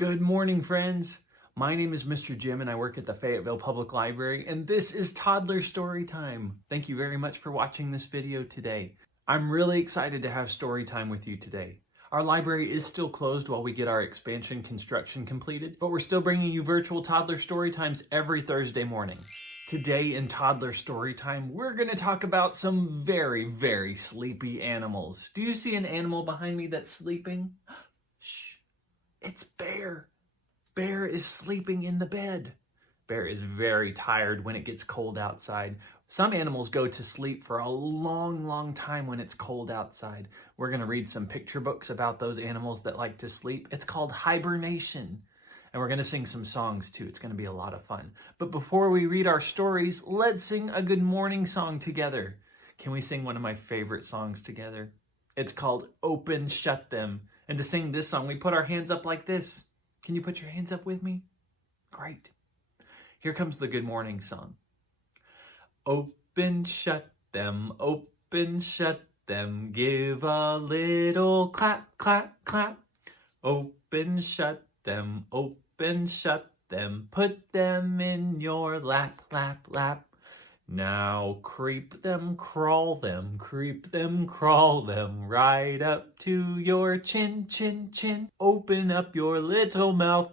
Good morning, friends. My name is Mr. Jim and I work at the Fayetteville Public Library, and this is Toddler Story Time. Thank you very much for watching this video today. I'm really excited to have story time with you today. Our library is still closed while we get our expansion construction completed, but we're still bringing you virtual Toddler Story Times every Thursday morning. Today in Toddler Story Time, we're going to talk about some very sleepy animals. Do you see an animal behind me that's sleeping? Shh, it's Bear. Bear is sleeping in the bed. Bear is very tired when it gets cold outside. Some animals go to sleep for a long time when it's cold outside. We're going to read some picture books about those animals that like to sleep. It's called Hibernation. And we're going to sing some songs too. It's going to be a lot of fun. But before we read our stories, let's sing a good morning song together. Can we sing one of my favorite songs together? It's called Open Shut Them. And to sing this song, we put our hands up like this. Can you put your hands up with me? Great. Here comes the good morning song. Open, shut them, give a little clap, clap, clap. Open, shut them, put them in your lap, lap, lap. Now creep them, crawl them, right up to your chin, chin, chin. Open up your little mouth,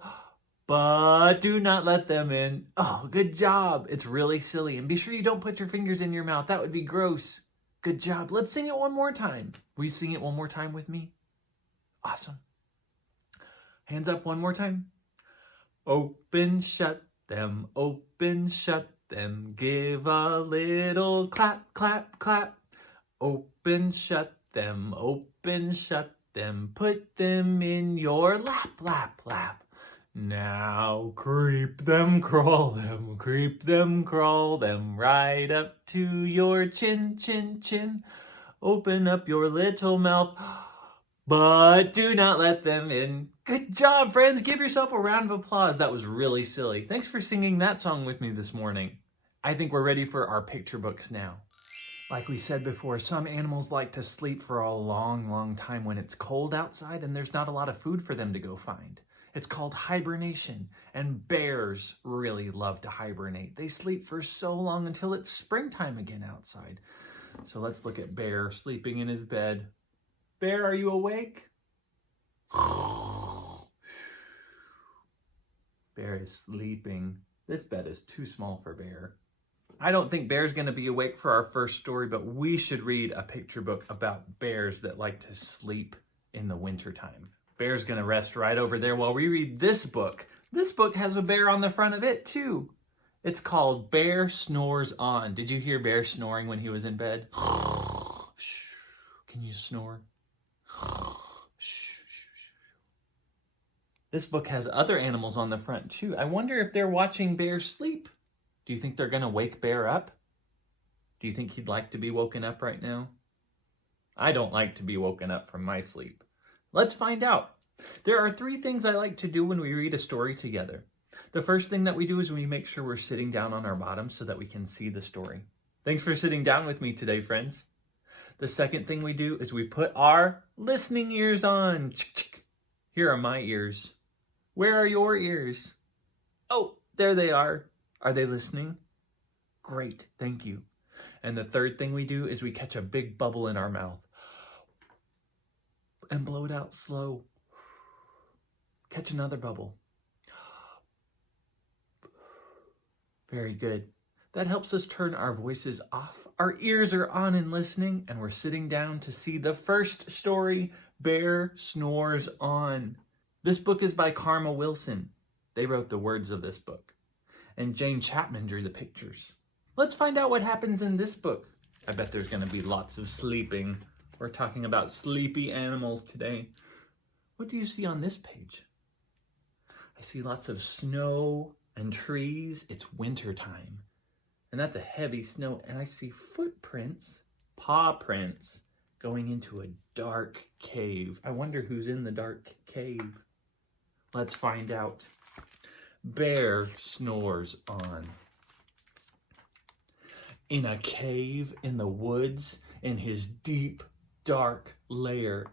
but do not let them in. Oh, good job. It's really silly. And be sure you don't put your fingers in your mouth. That would be gross. Good job. Let's sing it one more time. Will you sing it one more time with me? Awesome. Hands up one more time. Open, shut them, give a little clap, clap, clap. Open, shut them, put them in your lap, lap, lap. Now creep them, crawl them, right up to your chin, chin, chin. Open up your little mouth, but do not let them in. Good job, friends. Give yourself a round of applause. That was really silly. Thanks for singing that song with me this morning. I think we're ready for our picture books now. Like we said before, some animals like to sleep for a long time when it's cold outside and there's not a lot of food for them to go find. It's called hibernation, and bears really love to hibernate. They sleep for so long until it's springtime again outside. So let's look at Bear sleeping in his bed. Bear, are you awake? Bear is sleeping. This bed is too small for Bear. I don't think Bear's going to be awake for our first story, but we should read a picture book about bears that like to sleep in the wintertime. Bear's going to rest right over there while we read this book. This book has a bear on the front of it too. It's called Bear Snores On. Did you hear Bear snoring when he was in bed? Can you snore? This book has other animals on the front too. I wonder if they're watching Bear sleep. Do you think they're going to wake Bear up? Do you think he'd like to be woken up right now? I don't like to be woken up from my sleep. Let's find out. There are 3 things I like to do when we read a story together. The first thing that we do is we make sure we're sitting down on our bottoms so that we can see the story. Thanks for sitting down with me today, friends. The second thing we do is we put our listening ears on. Here are my ears. Where are your ears? Oh, there they are. Are they listening? Great, thank you. And the third thing we do is we catch a big bubble in our mouth and blow it out slow. Catch another bubble. Very good. That helps us turn our voices off. Our ears are on and listening, and we're sitting down to see the first story, Bear Snores On. This book is by Karma Wilson. They wrote the words of this book. And Jane Chapman drew the pictures. Let's find out what happens in this book. I bet there's going to be lots of sleeping. We're talking about sleepy animals today. What do you see on this page? I see lots of snow and trees. It's winter time. And that's a heavy snow. And I see footprints, paw prints, going into a dark cave. I wonder who's in the dark cave. Let's find out. Bear snores on. In a cave in the woods, in his deep, dark lair,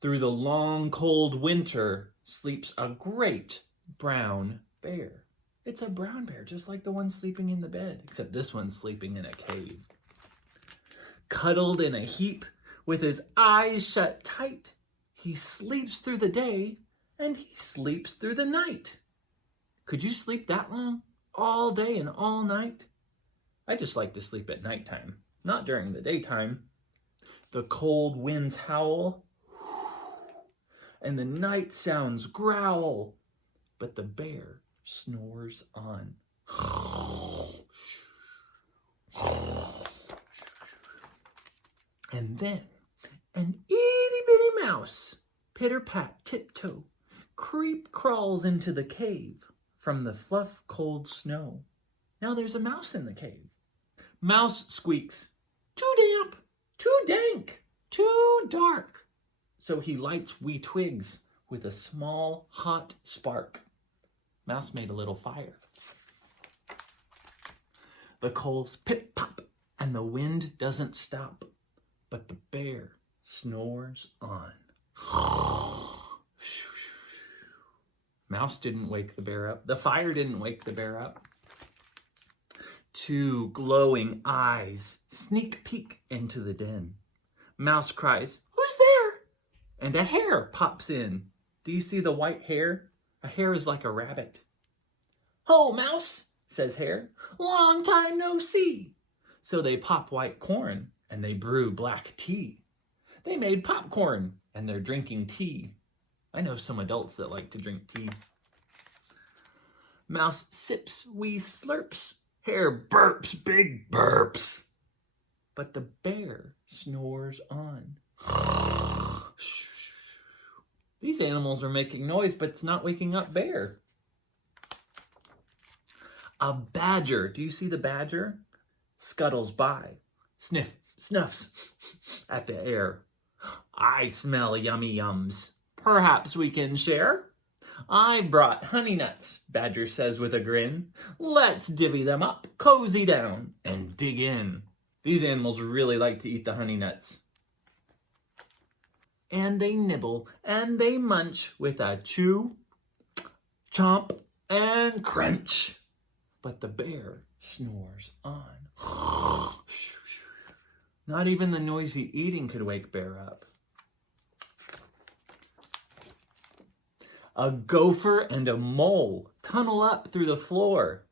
through the long, cold winter, sleeps a great brown bear. It's a brown bear, just like the one sleeping in the bed, except this one's sleeping in a cave. Cuddled in a heap with his eyes shut tight, he sleeps through the day and he sleeps through the night. Could you sleep that long? All day and all night? I just like to sleep at nighttime, not during the daytime. The cold winds howl, and the night sounds growl, but the bear snores on. And then an itty-bitty mouse, pitter-pat, tiptoe, crawls into the cave from the fluff cold snow. Now there's a mouse in the cave. Mouse squeaks, "Too damp, too dank, too dark." So he lights wee twigs with a small hot spark. Mouse made a little fire. The coals pip-pop and the wind doesn't stop, but the bear snores on. Mouse didn't wake the bear up. The fire didn't wake the bear up. Two glowing eyes sneak peek into the den. Mouse cries, "Who's there?" And a hare pops in. Do you see the white hare? A hare is like a rabbit. "Ho, Mouse," says Hare. "Long time no see." So they pop white corn and they brew black tea. They made popcorn and they're drinking tea. I know some adults that like to drink tea. Mouse sips wee slurps. Hare burps big burps. But the bear snores on. These animals are making noise, but it's not waking up Bear. A badger, do you see the badger? Scuttles by, snuffs at the air. "I smell yummy yums. Perhaps we can share?" "I brought honey nuts," Badger says with a grin. "Let's divvy them up, cozy down, and dig in." These animals really like to eat the honey nuts. And they nibble and they munch with a chew, chomp, and crunch. But the bear snores on. Not even the noisy eating could wake Bear up. A gopher and a mole tunnel up through the floor.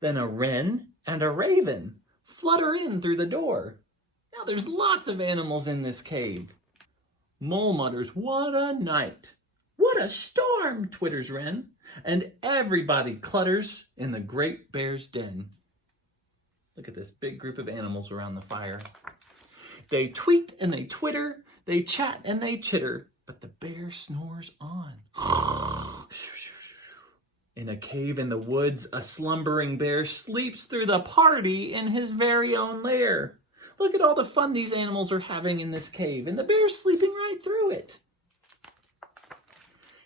Then a wren and a raven flutter in through the door. Now there's lots of animals in this cave. Mole mutters, "What a night." "What a storm," twitters Wren. And everybody clutters in the great bear's den. Look at this big group of animals around the fire. They tweet and they twitter, they chat and they chitter, but the bear snores on. In a cave in the woods, a slumbering bear sleeps through the party in his very own lair. Look at all the fun these animals are having in this cave, and the bear's sleeping right through it.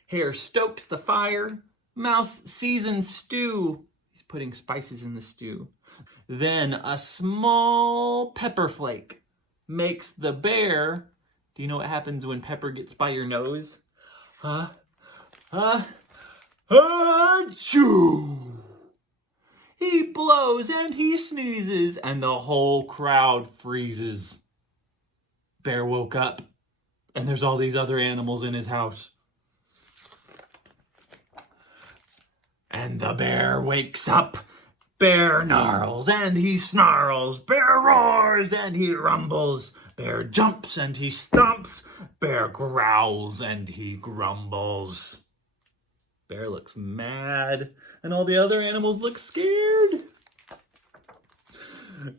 Hare stokes the fire. Mouse seasons stew. He's putting spices in the stew. Then a small pepper flake makes the bear. Do you know what happens when pepper gets by your nose? Achoo! He blows and he sneezes and the whole crowd freezes. Bear woke up and there's all these other animals in his house. And the bear wakes up. Bear gnarls and he snarls. Bear roars and he rumbles. Bear jumps and he stomps. Bear growls and he grumbles. Bear looks mad, and all the other animals look scared.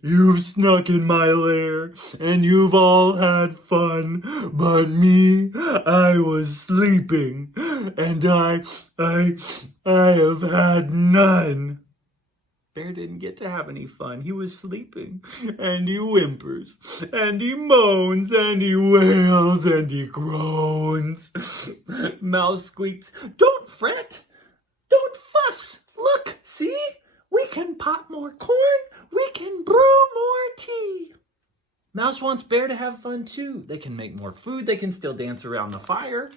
"You've snuck in my lair, and you've all had fun, but me, I was sleeping, and I have had none." Bear didn't get to have any fun. He was sleeping, and he whimpers, and he moans, and he wails, and he groans. Mouse squeaks, "Don't fret, don't fuss. Look, see, we can pop more corn, we can brew more tea." Mouse wants Bear to have fun too. They can make more food, they can still dance around the fire.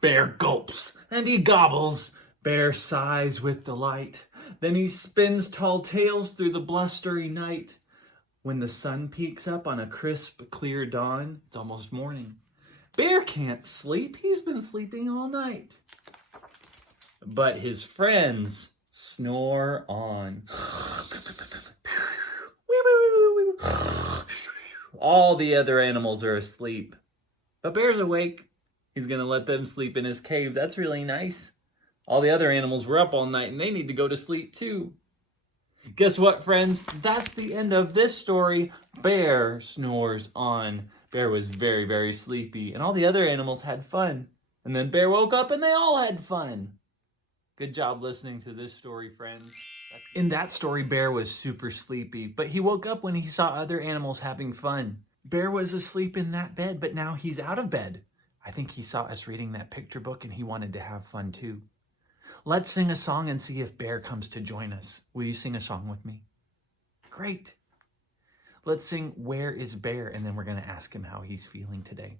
Bear gulps and he gobbles. Bear sighs with delight. Then he spins tall tales through the blustery night. When the sun peeks up on a crisp, clear dawn, it's almost morning. Bear can't sleep. He's been sleeping all night. But his friends snore on. All the other animals are asleep. But Bear's awake. He's going to let them sleep in his cave. That's really nice. All the other animals were up all night and they need to go to sleep too. Guess what, friends? That's the end of this story. Bear snores on. Bear was very, very sleepy and all the other animals had fun. And then Bear woke up and they all had fun. Good job listening to this story, friends. In that story, Bear was super sleepy, but he woke up when he saw other animals having fun. Bear was asleep in that bed, but now he's out of bed. I think he saw us reading that picture book and he wanted to have fun too. Let's sing a song and see if Bear comes to join us. Will you sing a song with me? Great. Let's sing Where is Bear? And then we're going to ask him how he's feeling today.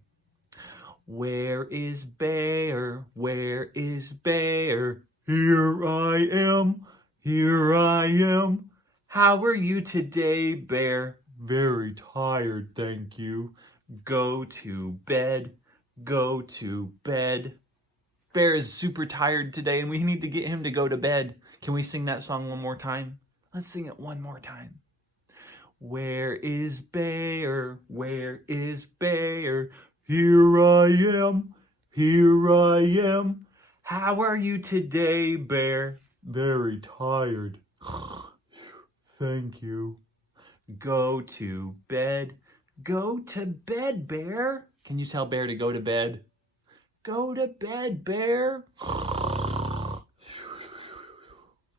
Where is Bear? Where is Bear? Here I am. Here I am. How are you today, Bear? Very tired, thank you. Go to bed. Go to bed. Bear is super tired today and we need to get him to go to bed. Can we sing that song one more time? Let's sing it one more time. Where is Bear? Where is Bear? Here I am. Here I am. How are you today, Bear? Very tired. Thank you. Go to bed. Go to bed, Bear. Can you tell Bear to go to bed? Go to bed, Bear.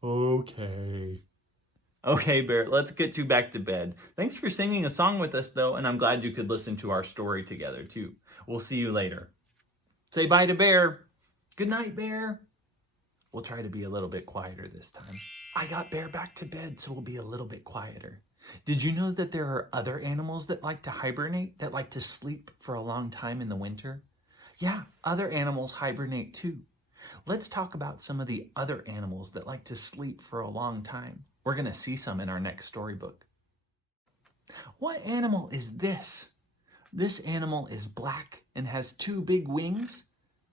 Okay. Okay, Bear, let's get you back to bed. Thanks for singing a song with us, though, and I'm glad you could listen to our story together, too. We'll see you later. Say bye to Bear. Good night, Bear. We'll try to be a little bit quieter this time. I got Bear back to bed, so we'll be a little bit quieter. Did you know that there are other animals that like to hibernate, that like to sleep for a long time in the winter? Yeah, other animals hibernate too. Let's talk about some of the other animals that like to sleep for a long time. We're going to see some in our next storybook. What animal is this? This animal is black and has two big wings.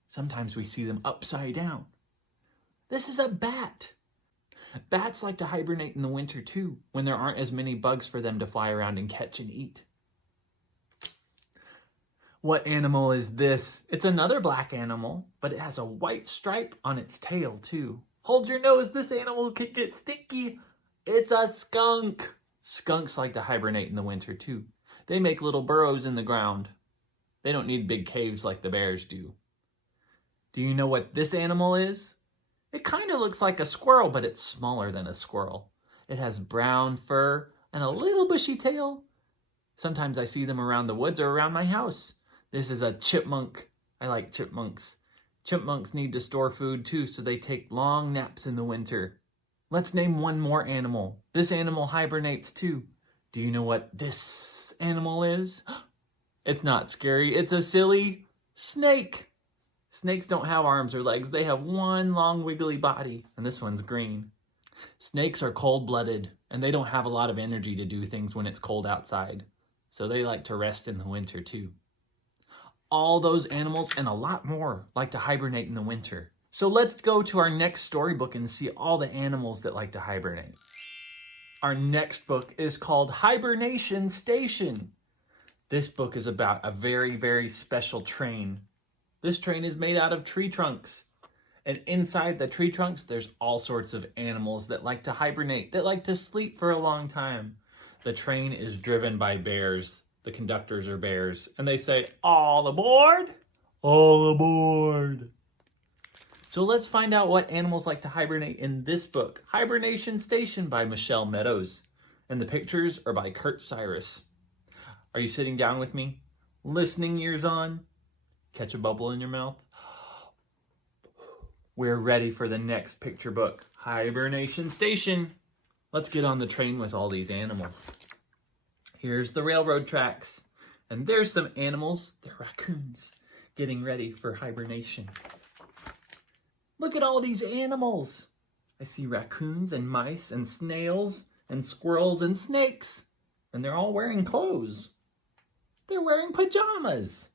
Sometimes we see them upside down. This is a bat. Bats like to hibernate in the winter too, when there aren't as many bugs for them to fly around and catch and eat. What animal is this? It's another black animal, but it has a white stripe on its tail too. Hold your nose, this animal can get sticky. It's a skunk. Skunks like to hibernate in the winter too. They make little burrows in the ground. They don't need big caves like the bears do. Do you know what this animal is? It kind of looks like a squirrel, but it's smaller than a squirrel. It has brown fur and a little bushy tail. Sometimes I see them around the woods or around my house. This is a chipmunk. I like chipmunks. Chipmunks need to store food too, so they take long naps in the winter. Let's name one more animal. This animal hibernates too. Do you know what this animal is? It's not scary. It's a silly snake. Snakes don't have arms or legs. They have one long wiggly body, and this one's green. Snakes are cold-blooded, and they don't have a lot of energy to do things when it's cold outside. So they like to rest in the winter too. All those animals and a lot more like to hibernate in the winter. So let's go to our next storybook and see all the animals that like to hibernate. Our next book is called Hibernation Station. This book is about a very, very special train. This train is made out of tree trunks. And inside the tree trunks, there's all sorts of animals that like to hibernate, that like to sleep for a long time. The train is driven by bears. The conductors are bears. And they say, all aboard? All aboard. So let's find out what animals like to hibernate in this book, Hibernation Station by Michelle Meadows. And the pictures are by Kurt Cyrus. Are you sitting down with me? Listening ears on? Catch a bubble in your mouth? We're ready for the next picture book, Hibernation Station. Let's get on the train with all these animals. Here's the railroad tracks. And there's some animals. They're raccoons. getting ready for hibernation. Look at all these animals. I see raccoons and mice and snails and squirrels and snakes. And they're all wearing clothes. They're wearing pajamas.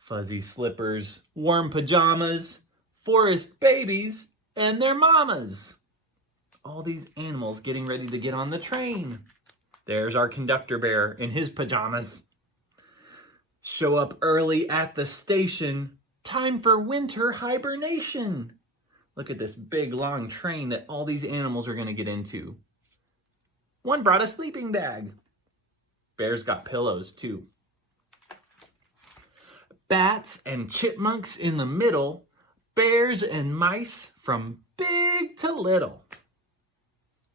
Fuzzy slippers, warm pajamas, forest babies, and their mamas. All these animals getting ready to get on the train. There's our conductor bear in his pajamas. Show up early at the station. Time for winter hibernation. Look at this big long train that all these animals are going to get into. One brought a sleeping bag. Bear's got pillows too. Bats and chipmunks in the middle. Bears and mice from big to little.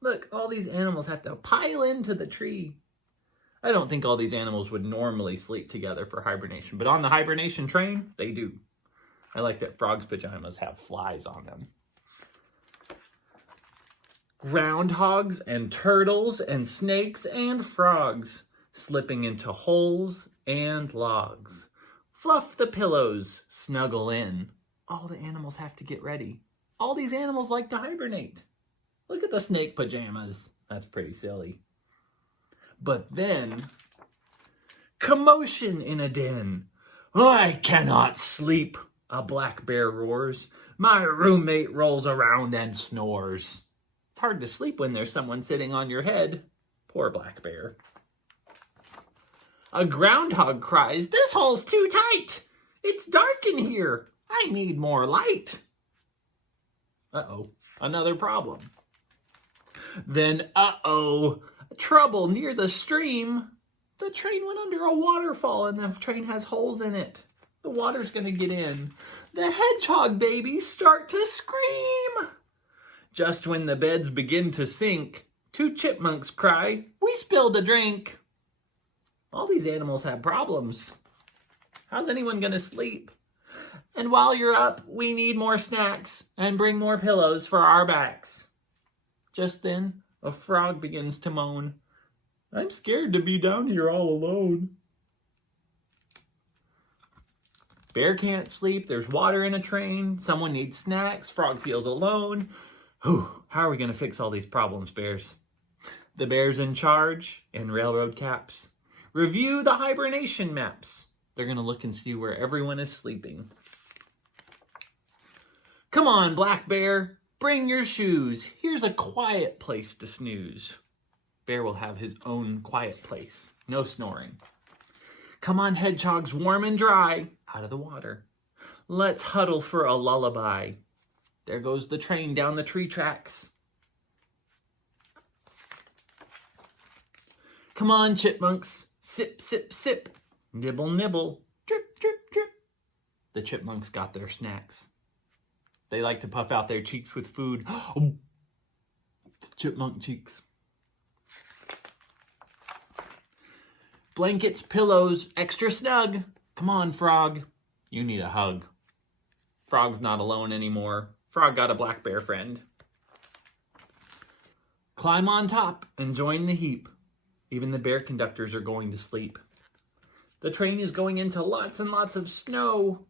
Look, all these animals have to pile into the tree. I don't think all these animals would normally sleep together for hibernation, but on the hibernation train, they do. I like that Frog's pajamas have flies on them. Groundhogs and turtles and snakes and frogs slipping into holes and logs. Fluff the pillows, snuggle in. All the animals have to get ready. All these animals like to hibernate. Look at the snake pajamas. That's pretty silly. But then, commotion in a den. I cannot sleep, a black bear roars. My roommate rolls around and snores. It's hard to sleep when there's someone sitting on your head. Poor black bear. A groundhog cries, this hole's too tight. It's dark in here. I need more light. Uh-oh, another problem. Then, trouble near the stream. The train went under a waterfall and the train has holes in it. The water's gonna get in. The hedgehog babies start to scream. Just when the beds begin to sink, two chipmunks cry, we spilled a drink. All these animals have problems. How's anyone gonna sleep? And while you're up, we need more snacks and bring more pillows for our backs. Just then, a frog begins to moan. I'm scared to be down here all alone. Bear can't sleep. There's water in a train. Someone needs snacks. Frog feels alone. Whew, how are we going to fix all these problems, bears? The bear's in charge in railroad caps. Review the hibernation maps. They're going to look and see where everyone is sleeping. Come on, Black Bear. Bring your shoes. Here's a quiet place to snooze. Bear will have his own quiet place. No snoring. Come on, hedgehogs, warm and dry. Out of the water. Let's huddle for a lullaby. There goes the train down the tree tracks. Come on, chipmunks. Sip, sip, sip. Nibble, nibble. Drip, drip, drip. The chipmunks got their snacks. They like to puff out their cheeks with food. Chipmunk cheeks. Blankets, pillows, extra snug. Come on, Frog. You need a hug. Frog's not alone anymore. Frog got a black bear friend. Climb on top and join the heap. Even the bear conductors are going to sleep. The train is going into lots and lots of snow.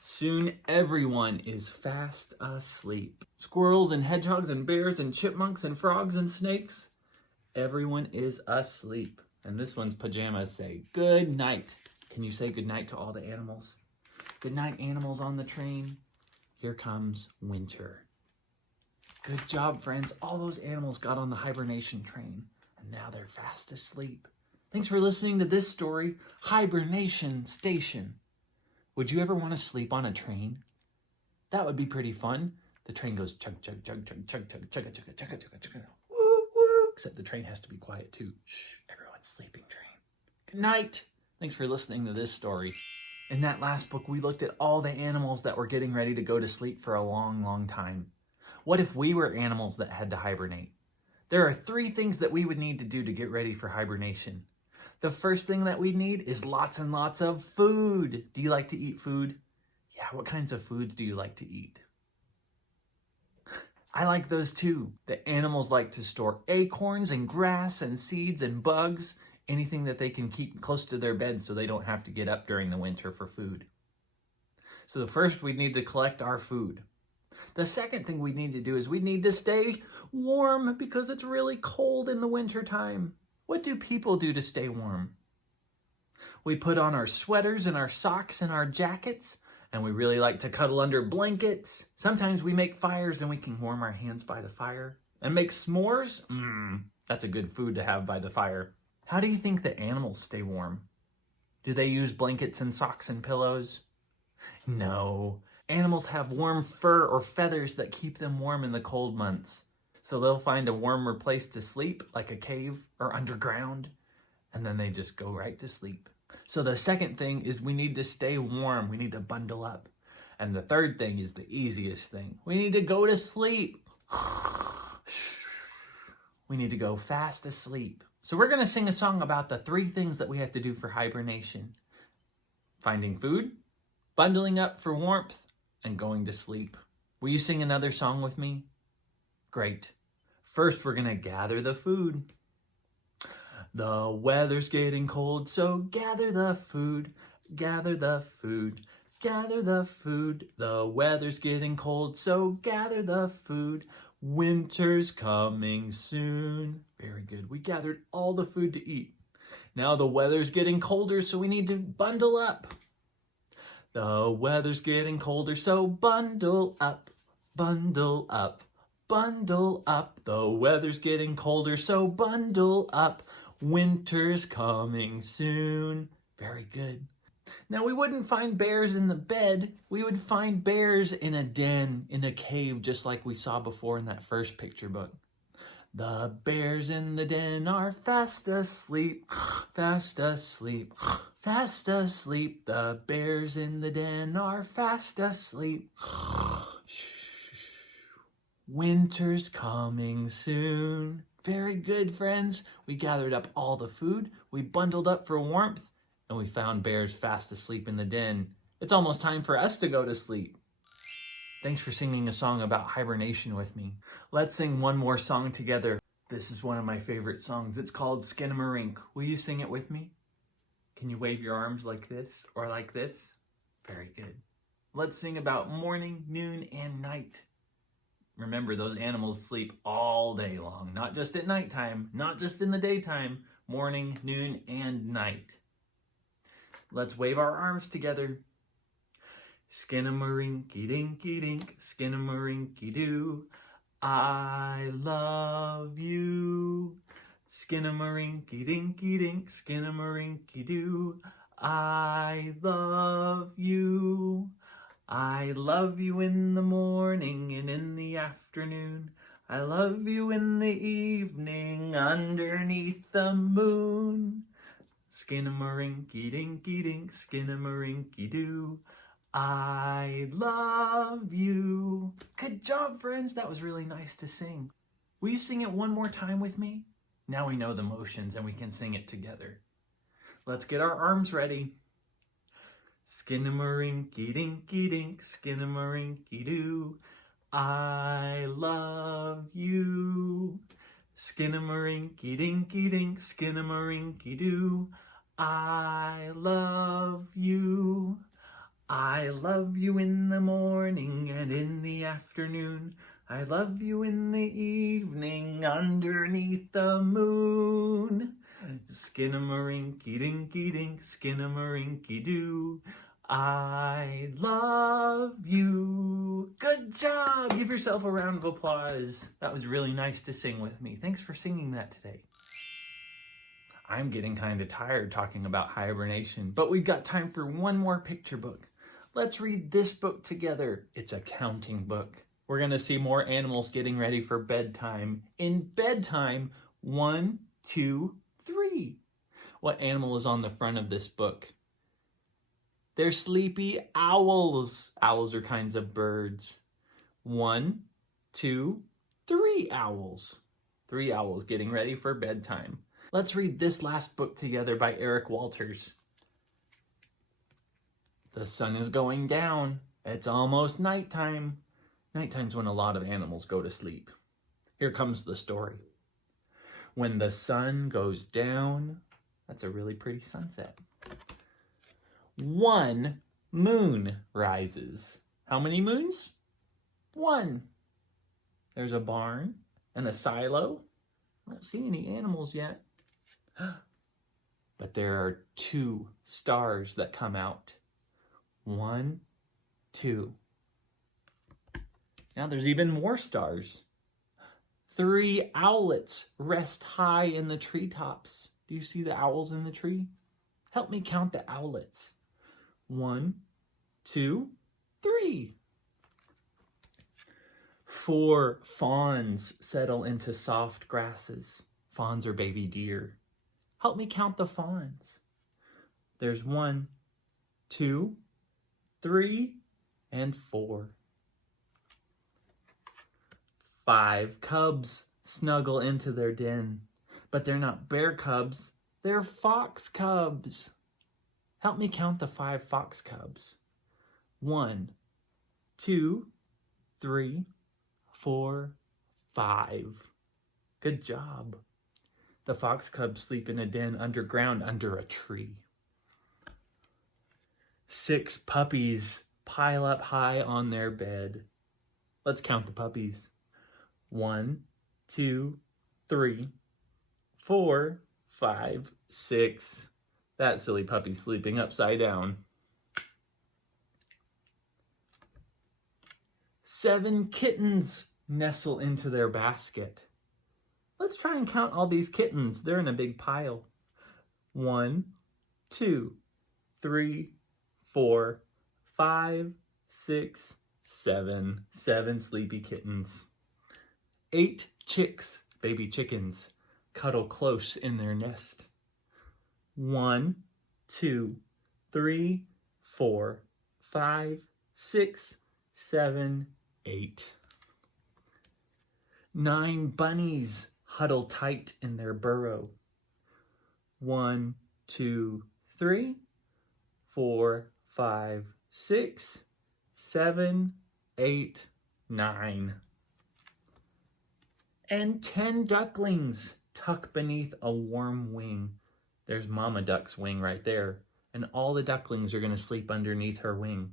Soon everyone is fast asleep. Squirrels and hedgehogs and bears and chipmunks and frogs and snakes. Everyone is asleep. And this one's pajamas say, good night. Can you say good night to all the animals? Good night, animals on the train. Here comes winter. Good job, friends. All those animals got on the hibernation train, and now they're fast asleep. Thanks for listening to this story, Hibernation Station. Would you ever want to sleep on a train? That would be pretty fun. The train goes chug, chug, chug, chug, chug, chug, chug, chug, chug, chug, chug, chug, woo, woo. Except the train has to be quiet too. Shh, everyone's sleeping, train. Good night. Thanks for listening to this story. In that last book, we looked at all the animals that were getting ready to go to sleep for a long, long time. What if we were animals that had to hibernate? There are 3 things that we would need to do to get ready for hibernation. The first thing that we need is lots and lots of food. Do you like to eat food? Yeah, what kinds of foods do you like to eat? I like those too. The animals like to store acorns and grass and seeds and bugs anything that they can keep close to their bed so they don't have to get up during the winter for food. So first we need to collect our food. The second thing we need to do is we need to stay warm because it's really cold in the winter time. What do people do to stay warm? We put on our sweaters and our socks and our jackets, and we really like to cuddle under blankets. Sometimes we make fires and we can warm our hands by the fire. And make s'mores? That's a good food to have by the fire. How do you think the animals stay warm? Do they use blankets and socks and pillows? No. Animals have warm fur or feathers that keep them warm in the cold months. So they'll find a warmer place to sleep, like a cave or underground, and then they just go right to sleep. So the second thing is we need to stay warm. We need to bundle up. And the third thing is the easiest thing. We need to go to sleep. We need to go fast asleep. So we're going to sing a song about the 3 things that we have to do for hibernation. Finding food, bundling up for warmth, and going to sleep. Will you sing another song with me? Great. First, we're going to gather the food. The weather's getting cold, so gather the food. Gather the food. Gather the food. The weather's getting cold, so gather the food. Winter's coming soon. Very good. We gathered all the food to eat. Now the weather's getting colder, so we need to bundle up. The weather's getting colder, so bundle up, bundle up, bundle up. The weather's getting colder, so bundle up. Winter's coming soon. Very good. Now we wouldn't find bears in the bed. We would find bears in a den, in a cave, just like we saw before in that first picture book. The bears in the den are fast asleep, fast asleep, fast asleep. The bears in the den are fast asleep. Winter's coming soon. Very good, friends. We gathered up all the food, we bundled up for warmth, and we found bears fast asleep in the den. It's almost time for us to go to sleep. Thanks for singing a song about hibernation with me. Let's sing one more song together. This is one of my favorite songs. It's called Skinamarink. Will you sing it with me? Can you wave your arms like this or like this? Very good. Let's sing about morning, noon, and night. Remember, those animals sleep all day long, not just at nighttime, not just in the daytime, morning, noon, and night. Let's wave our arms together. Skinnamarink-a-dink-a-dink, skinnamarink-a-doo. I love you. Skinnamarink-a-dink-a-dink, skinnamarink-a-doo. I love you. I love you in the morning and in the afternoon. I love you in the evening underneath the moon. Skinnamarink-a-dink-a-dink, skinnamarink-a-doo. I love you. Good job, friends. That was really nice to sing. Will you sing it one more time with me? Now we know the motions and we can sing it together. Let's get our arms ready. Skinnamarink-a-dink-a-dink, skinnamarink-a-doo. I love you. Skinnamarink-a-dink-a-dink, skinnamarink-a-doo. I love you. I love you in the morning and in the afternoon. I love you in the evening underneath the moon. Skinnamarink-a-dink-a-dink, skinnamarink-a-doo. I love you. Good job! Give yourself a round of applause. That was really nice to sing with me. Thanks for singing that today. I'm getting kind of tired talking about hibernation, but we've got time for one more picture book. Let's read this book together. It's a counting book. We're going to see more animals getting ready for bedtime. In bedtime, 1, 2, 3. What animal is on the front of this book? They're sleepy owls. Owls are kinds of birds. 1, 2, 3 owls. 3 owls getting ready for bedtime. Let's read this last book together by Eric Walters. The sun is going down. It's almost nighttime. Nighttime's when a lot of animals go to sleep. Here comes the story. When the sun goes down, That's a really pretty sunset. One moon rises. How many moons? One. There's a barn and a silo. I don't see any animals yet. But there are 2 stars that come out. 1, 2. Now there's even more stars. 3 owlets rest high in the treetops. Do you see the owls in the tree? Help me count the owlets. 1, 2, 3. 4 fawns settle into soft grasses. Fawns are baby deer. Help me count the fawns. There's 1, 2, 3, and 4. 5 cubs snuggle into their den, but they're not bear cubs, they're fox cubs. Help me count the 5 fox cubs. 1, 2, 3, 4, 5. Good job. The fox cubs sleep in a den underground under a tree. 6 puppies pile up high on their bed. Let's count the puppies. 1, 2, 3, 4, 5, 6. That silly puppy's sleeping upside down. 7 kittens nestle into their basket. Let's try and count all these kittens. They're in a big pile. 1, 2, 3, 4, 5, 6, 7. 7 sleepy kittens. 8 chicks, baby chickens, cuddle close in their nest. 1, 2, 3, 4, 5, 6, 7, 8. 9 bunnies huddle tight in their burrow. 1, 2, 3, 4, 5, 6, 7, 8, 9. And 10 ducklings tuck beneath a warm wing. There's Mama Duck's wing right there. And all the ducklings are going to sleep underneath her wing.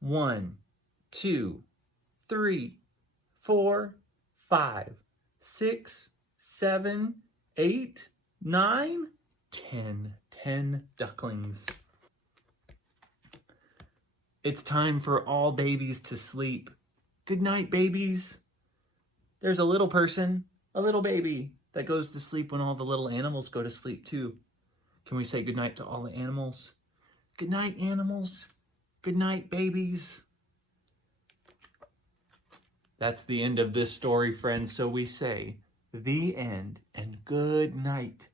1, 2, 3, 4, 5, 6, 7, 8, 9, 10. 10 ducklings. It's time for all babies to sleep. Good night, babies. There's a little person, a little baby, that goes to sleep when all the little animals go to sleep too. Can we say goodnight to all the animals? Good night, animals. Good night, babies. That's the end of this story, friends. So we say the end and good night.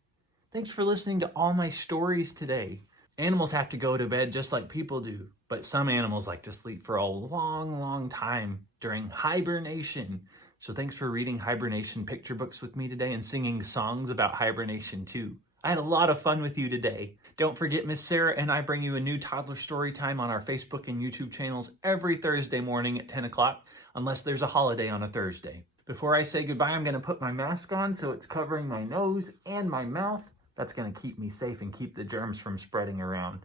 Thanks for listening to all my stories today. Animals have to go to bed just like people do, but some animals like to sleep for a long, long time during hibernation. So thanks for reading hibernation picture books with me today and singing songs about hibernation too. I had a lot of fun with you today. Don't forget, Miss Sarah and I bring you a new Toddler Story Time on our Facebook and YouTube channels every Thursday morning at 10 o'clock, unless there's a holiday on a Thursday. Before I say goodbye, I'm going to put my mask on so it's covering my nose and my mouth. That's going to keep me safe and keep the germs from spreading around.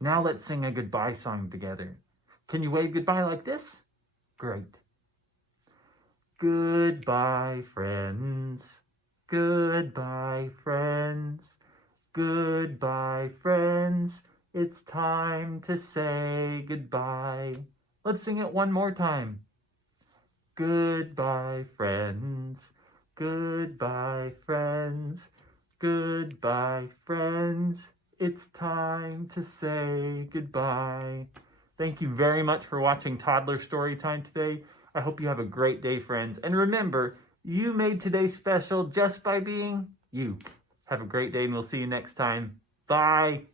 Now let's sing a goodbye song together. Can you wave goodbye like this? Great. Goodbye, friends. Goodbye, friends. Goodbye, friends. It's time to say goodbye. Let's sing it one more time. Goodbye, friends. Goodbye, friends. Goodbye, friends. It's time to say goodbye. Thank you very much for watching Toddler Story Time today. I hope you have a great day, friends. And remember, you made today special just by being you. Have a great day, and we'll see you next time. Bye.